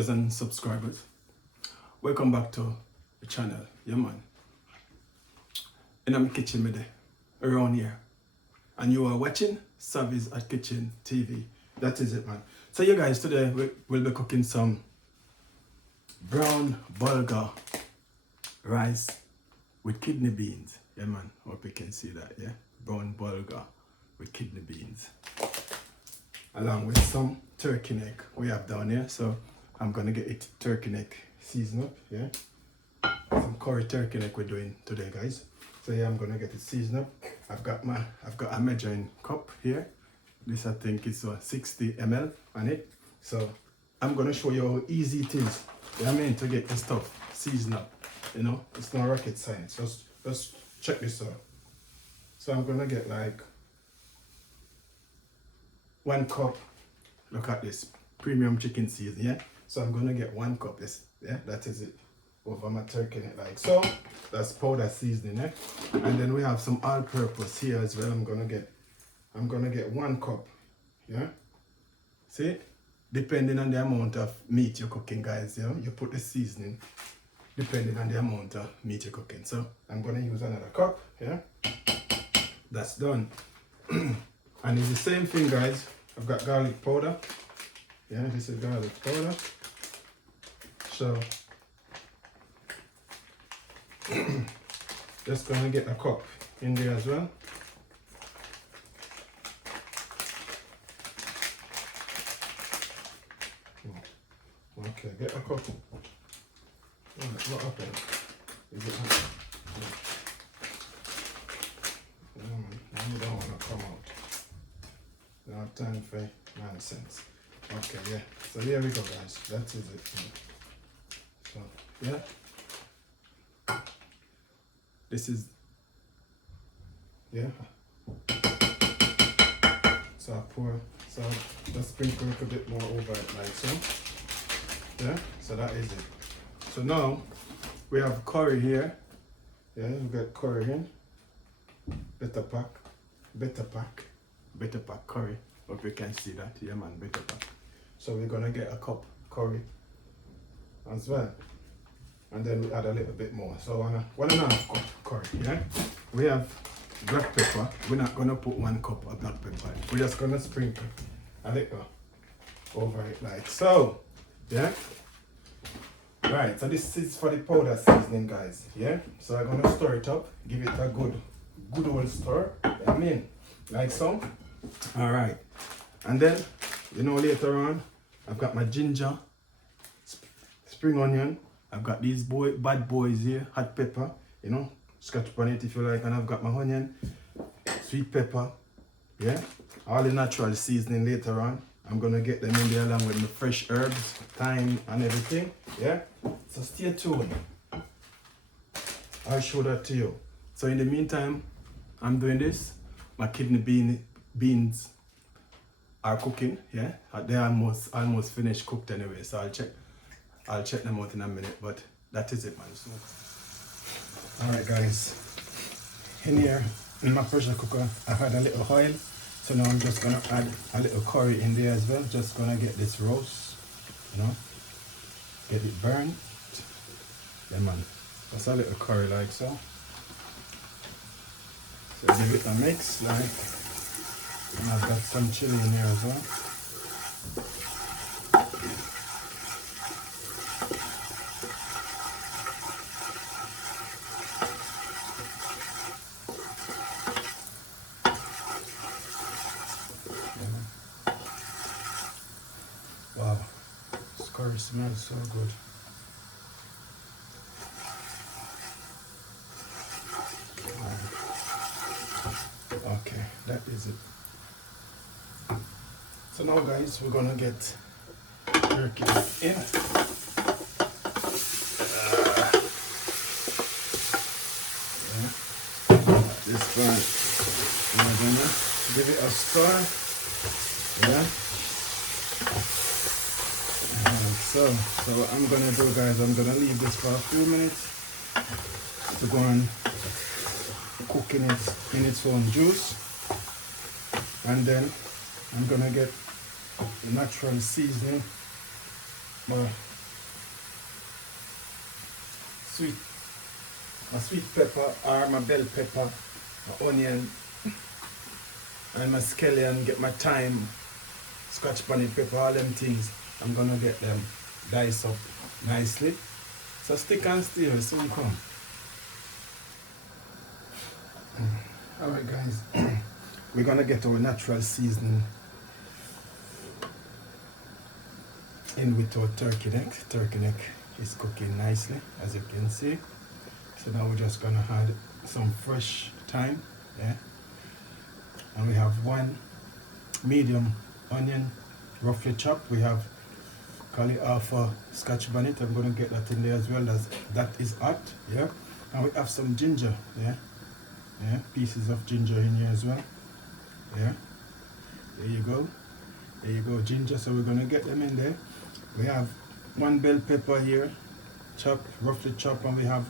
viewers and subscribers, welcome back to the channel. Yeah man, in my kitchen me there, around here, and you are watching Savizz at Kitchen TV. That is it man. So you guys, today we'll be cooking some brown Bulgar rice with kidney beans. Yeah man, hope you can see that. Yeah, brown Bulgar with kidney beans, along with some turkey neck we have down here. So I'm gonna get it turkey neck seasoned up. Yeah, some curry turkey neck we're doing today, guys. So yeah, I'm gonna get it seasoned up. I've got a measuring cup here. This I think is 60 ml on it. So I'm gonna show you how easy it is. You know what I mean, to get this stuff seasoned up. You know, it's not rocket science. Just check this out. So I'm gonna get like 1 cup. Look at this premium chicken season. Yeah. So I'm gonna get 1 cup. This. Yeah, that is it. Over my turkey neck like so. That's powder seasoning. Yeah. And then we have some all-purpose here as well. I'm gonna get 1 cup. Yeah. See, depending on the amount of meat you're cooking, guys. You know, you put the seasoning depending on the amount of meat you're cooking. So I'm gonna use another cup. Yeah. That's done. And it's the same thing, guys. I've got garlic powder. Yeah, this is garlic powder. So just gonna get a cup in there as well. Okay, get a cup. What happened? Is it? You don't want to come out. Don't have time for nonsense. Okay, yeah. So here we go, guys. That is it. So yeah. This is So I pour. So just sprinkle a little bit more over it, like so. Yeah. So that is it. So now we have curry here. Yeah, we got curry in. Better pack curry. Hope you can see that. Yeah man, better pack. So we're gonna get a cup curry as well. And then we add a little bit more. So 1.5 cup curry, yeah? We have black pepper. We're not gonna put 1 cup of black pepper. We're just gonna sprinkle a little over it like so. Yeah? Right, so this is for the powder seasoning, guys. Yeah? So I'm gonna stir it up, give it a good old stir. I mean, like so. Alright. And then, you know, later on, I've got my ginger, spring onion. I've got these bad boys here, hot pepper, you know, scratch on it if you like. And I've got my onion, sweet pepper, yeah. All the natural seasoning later on. I'm gonna get them in there along with my fresh herbs, thyme and everything, yeah. So stay tuned. I'll show that to you. So in the meantime, I'm doing this. My kidney beans are cooking, yeah. They're almost finished cooked anyway. So I'll check them out in a minute. But that is it, man. So, all right, guys. In here, in my pressure cooker, I had a little oil. So now I'm just gonna add a little curry in there as well. Just gonna get this roast, you know, get it burned. Yeah, man. Just a little curry like so. So give it a mix, like, and I've got some chili in there as well. Wow, this curry smells so good. Okay, that is it. So now, guys, we're gonna get turkey in. This one, we're gonna give it a stir. Yeah. So what I'm gonna do, guys, I'm gonna leave this for a few minutes to go and cook in its own juice, and then I'm gonna get the natural seasoning, but sweet pepper or my bell pepper, my onion, and my scallion, get my thyme, scotch bonnet pepper, all them things. I'm gonna get them diced up nicely. So stick and stay, soon come. Alright guys, we're gonna get our natural seasoning in with our turkey neck. Turkey neck is cooking nicely, as you can see. So now we're just gonna add some fresh thyme, yeah. And we have one medium onion, roughly chopped. We have half a scotch bonnet. I'm gonna get that in there as well, as that is hot, yeah. And we have some ginger, yeah. Yeah, pieces of ginger in here as well. Yeah. There you go. There you go, ginger. So we're gonna get them in there. We have one bell pepper here, chopped, roughly chopped, and we have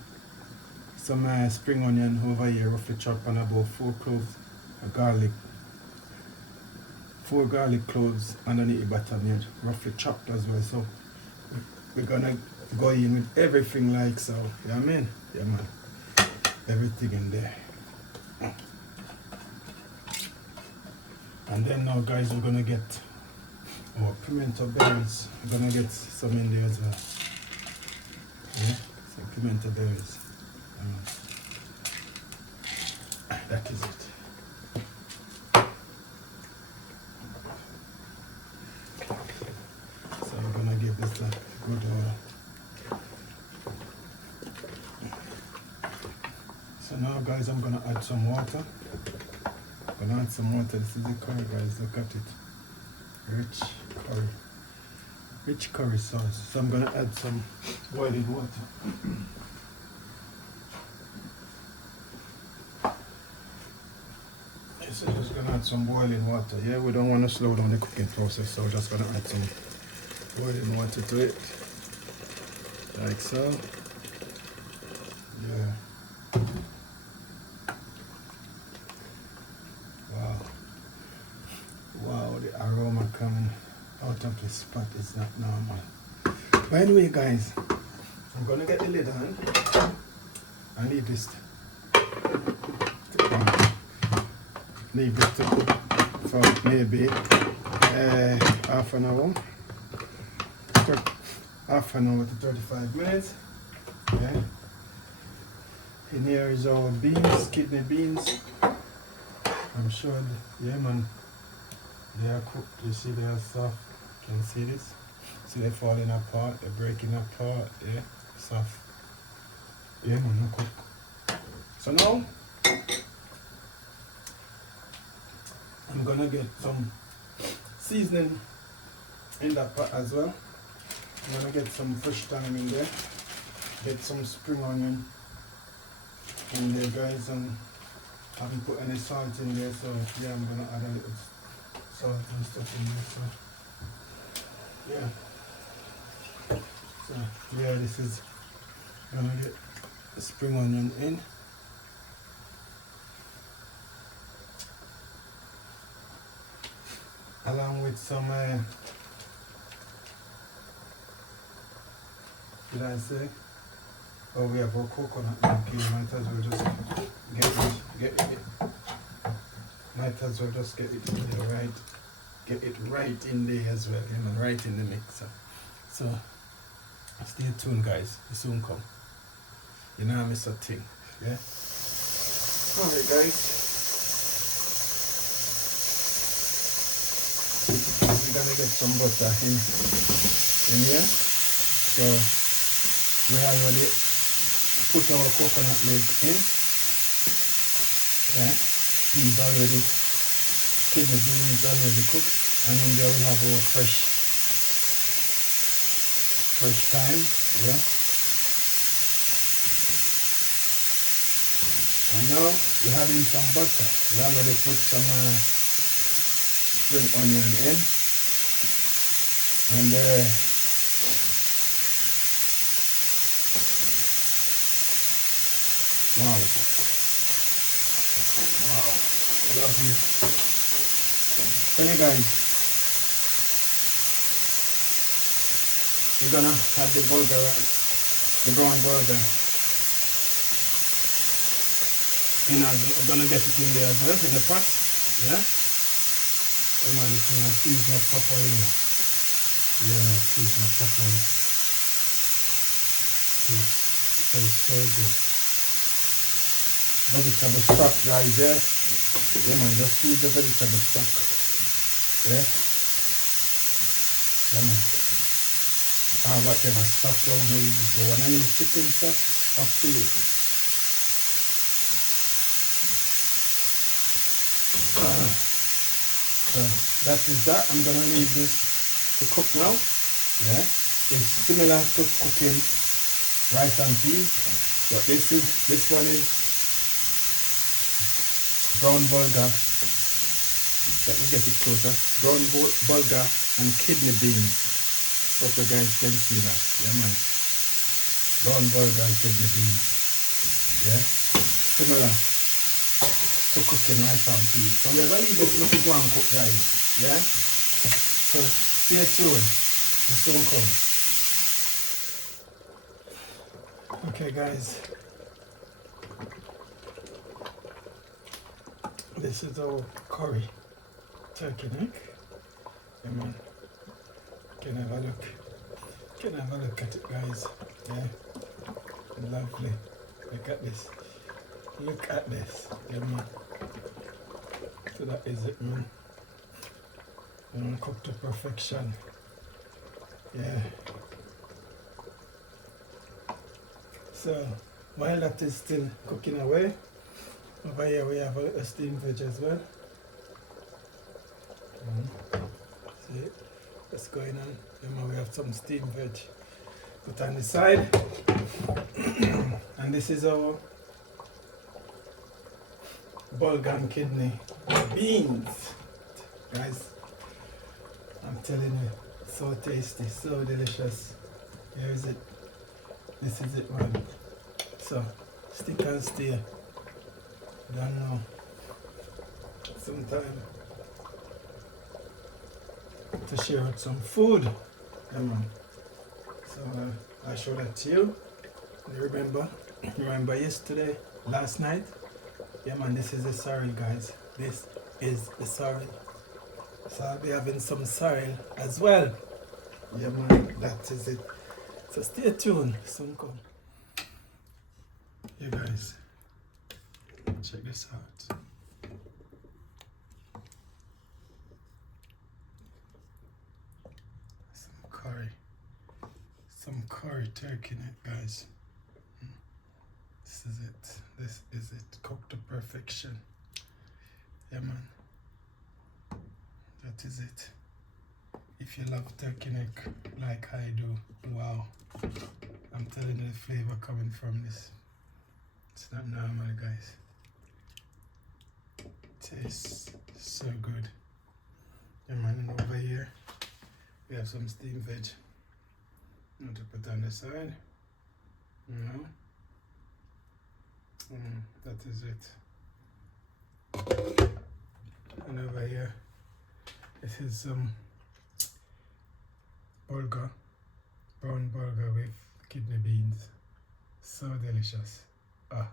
some spring onion over here, roughly chopped, and about 4 cloves of garlic. 4 garlic cloves underneath the bottom here, roughly chopped as well. So we're gonna go in with everything like so. You know what I mean? Yeah man. Everything in there. And then now guys, we're gonna get our pimento berries. We're gonna get some in there as well. Yeah, some pimento berries. That is it. So we're gonna give this a good So now guys, I'm gonna add some water. I'm gonna add some water. This is the curry guys, look at it. Rich curry sauce. So I'm gonna add some boiling water. So just gonna add some boiling water. Yeah, we don't want to slow down the cooking process, so we're just gonna add some boiling water to it. Like so. Yeah. Wow, the aroma coming out of this pot is not normal. But anyway guys, I'm gonna get the lid on and leave this to cook for maybe half an hour. Half an hour to 35 minutes. Yeah. In here is our beans, kidney beans. I'm sure, yeah man, they are cooked. You see they are soft. Can you see this? See they're falling apart, they're breaking apart, yeah, soft. Yeah man, no cook. So now, I'm gonna get some seasoning in that pot as well. I'm gonna get some fresh thyme in there. Get some spring onion in there guys, and I haven't put any salt in there, so yeah, I'm gonna add a little salt and stuff in there. So yeah. So yeah, this is gonna get the spring onion in. Along with some did I say? Oh, we have our coconut milk here. Might as well just get it. Might as well just get it in there, right? Get it right in there as well, you know, right in the mixer. So stay tuned guys, it soon come. You know I miss a thing, yeah? Alright guys. We're gonna get some butter in here. So we already put our coconut milk in. Yeah. Peas already, kidney beans already cooked. And in there we have our fresh thyme. Yeah. And now we're having some butter. We already put some spring onion in. And wow, lovely. So you guys, we're gonna have the Bulgar, the brown burger I'm gonna get it in there as well in the pot. Yeah. And man, it's gonna season up properly. Yeah, season up properly. So good. Vegetable stock, guys. Yeah, man, just use the vegetable stock. Yeah. Yeah, man. Whatever stock you want to use. You want to use chicken stock? Up to you. So that is that. I'm gonna leave this to cook now. Yeah. It's similar to cooking rice and peas, but this one is brown bulgur. Let me get it closer. Brown bulgur and kidney beans. Hope you guys can see that. Yeah, man. Brown bulgur and kidney beans. Yeah. Similar to cooking rice and peas. So we're going to leave this to go and cook, guys. Yeah. So stay tuned. It's soon come. Okay, guys. This is our curry turkey neck. Yeah, man. Can have a look. Can have a look at it, guys. Yeah. Lovely. Look at this. Look at this. Yeah, man. So that is it, man. Cooked to perfection. Yeah. So while that is still cooking away, over here we have a steamed veg as well. See what's going on? Remember, we have some steamed veg put on the side. And this is our bulgur and kidney beans. Guys, I'm telling you, so tasty, so delicious. Here is it. This is it, man. So stick and stay. Don't know. Sometime to share with some food. Yeah, man. So I showed that to you. You remember yesterday, last night? Yeah, man, this is the sorrel, guys. This is the sorrel. So I'll be having some sorrel as well. Yeah, man, that is it. So stay tuned, soon come. You guys, check this out. Some curry turkey neck, guys. This is it. This is it. Cooked to perfection. Yeah, man. That is it. If you love turkey neck like I do, wow. I'm telling you, the flavor coming from this. It's not normal, guys. Tastes so good. Yeah, man, and over here we have some steamed veg. Not to put on the side. No. That is it. And over here, this is some bulgur, brown bulgur with kidney beans. So delicious. I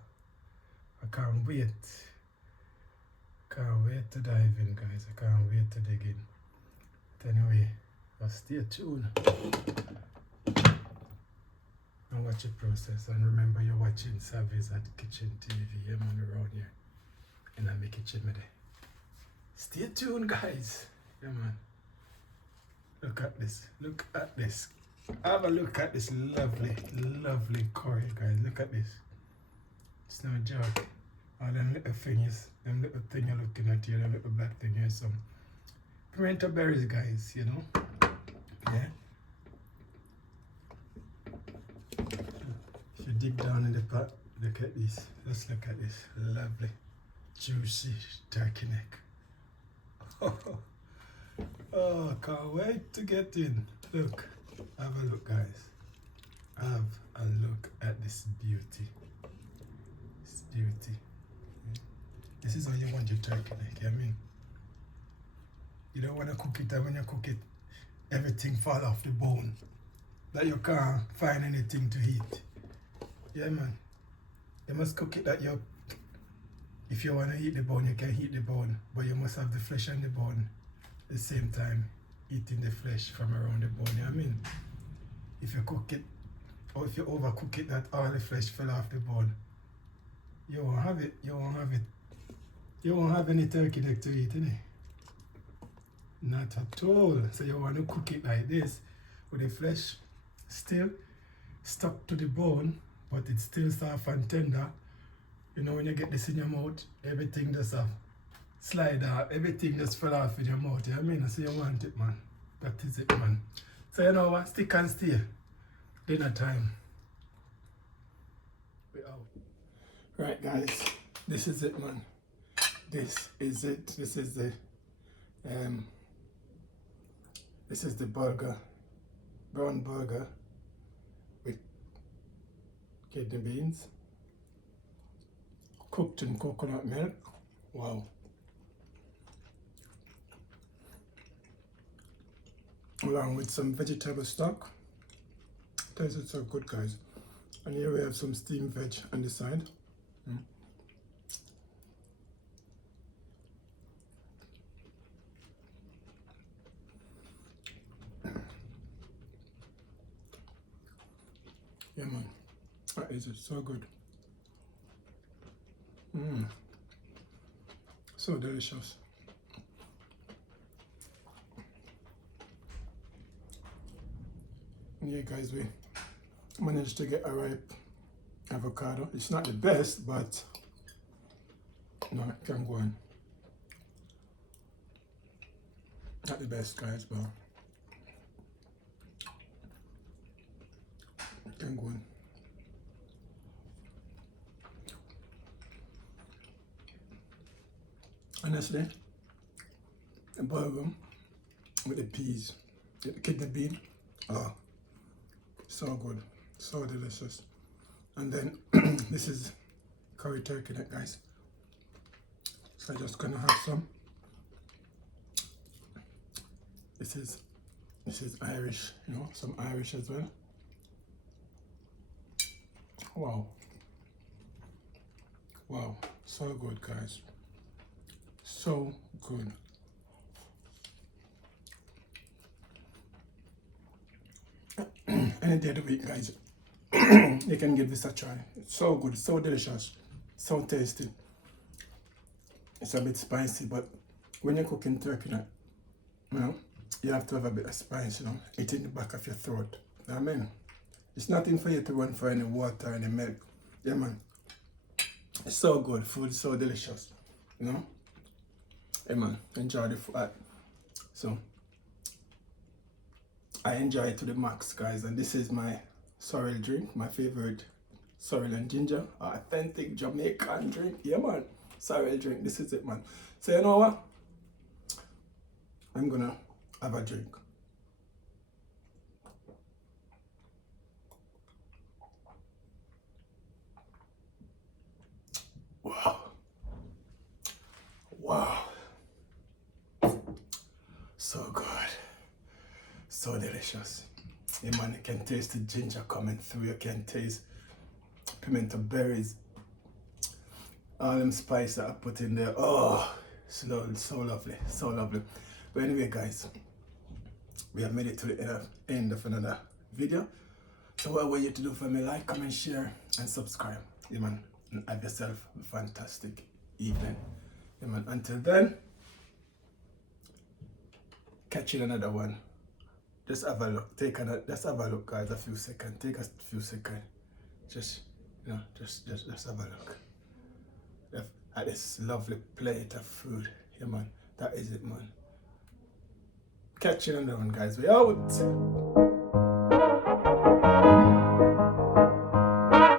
can't wait. Can't wait to dive in, guys. I can't wait to dig in. But anyway, stay tuned and watch the process. And remember, you're watching Savizz at Kitchen TV. I'm on around here in my kitchen today. Stay tuned, guys. Yeah, man. Look at this. Look at this. Have a look at this lovely, lovely curry, guys. Look at this. It's no joke. All them little things, them little thing you're looking at here, them little black thing here, some pimento berries, guys, you know? Yeah? If you dig down in the pot, look at this. Let's look at this. Lovely, juicy turkey neck. Oh, can't wait to get in. Look. Have a look, guys. Have a look at this beauty. This beauty. This is how you want your turkey neck, I mean. You don't want to cook it, and when you cook it, everything fall off the bone. That you can't find anything to eat. Yeah, man. You must cook it that you If you want to eat the bone, you can eat the bone, but you must have the flesh and the bone at the same time, eating the flesh from around the bone. You know what I mean? If you cook it, or if you overcook it, that all the flesh fell off the bone, you won't have it. You won't have it. You won't have any turkey neck to eat, innit? Not at all. So you want to cook it like this, with the flesh still stuck to the bone, but it's still soft and tender. You know, when you get this in your mouth, everything just slide out, everything just fell off in your mouth. You know what I mean? So you want it, man. That is it, man. So you know what? Stick and stay. Dinner time. We out. Right, guys. This is it, man. This is it. This is the burger, brown burger with kidney beans, cooked in coconut milk. Wow. Along with some vegetable stock. Tastes so good, guys. And here we have some steamed veg on the side. Yeah, man. That is so good. So delicious. And yeah, guys, we managed to get a ripe avocado. It's not the best, but no, it can go on. Not the best, guys, but it can go on. Honestly, the burger with the peas, the kidney bean, oh, so good, so delicious. And then this is curry turkey neck, guys. So I'm just gonna have some. This is Irish, you know, some Irish as well. Wow. Wow, so good, guys. So good. Any day of the week, guys, you can give this a try. It's so good, so delicious, so tasty. It's a bit spicy, but when you're cooking turkey, you know, you have to have a bit of spice, you know, it in the back of your throat. You know what I mean? It's nothing for you to run for any water, any milk. Yeah, man. It's so good, food so delicious, you know? Hey, man, enjoy the food. So, I enjoy it to the max, guys, and this is my sorrel drink, my favorite sorrel and ginger, authentic Jamaican drink. Yeah, man, sorrel drink, this is it, man. So you know what? I'm gonna have a drink. Wow. Wow. So good. So delicious. Yeah, man, you can taste the ginger coming through. You can taste pimento berries. All them spices that I put in there. Oh, so lovely. So lovely. But anyway, guys, we have made it to the end of another video. So what I want you to do for me, like, comment, share, and subscribe. Yeah, man, and have yourself a fantastic evening. Yeah, man, until then, catch you in another one. Just have a look. Just have a look, guys. A few seconds. Take a few seconds. Just, you know, just have a look at this lovely plate of food. Yeah, man. That is it, man. Catch you in another one, guys. We out.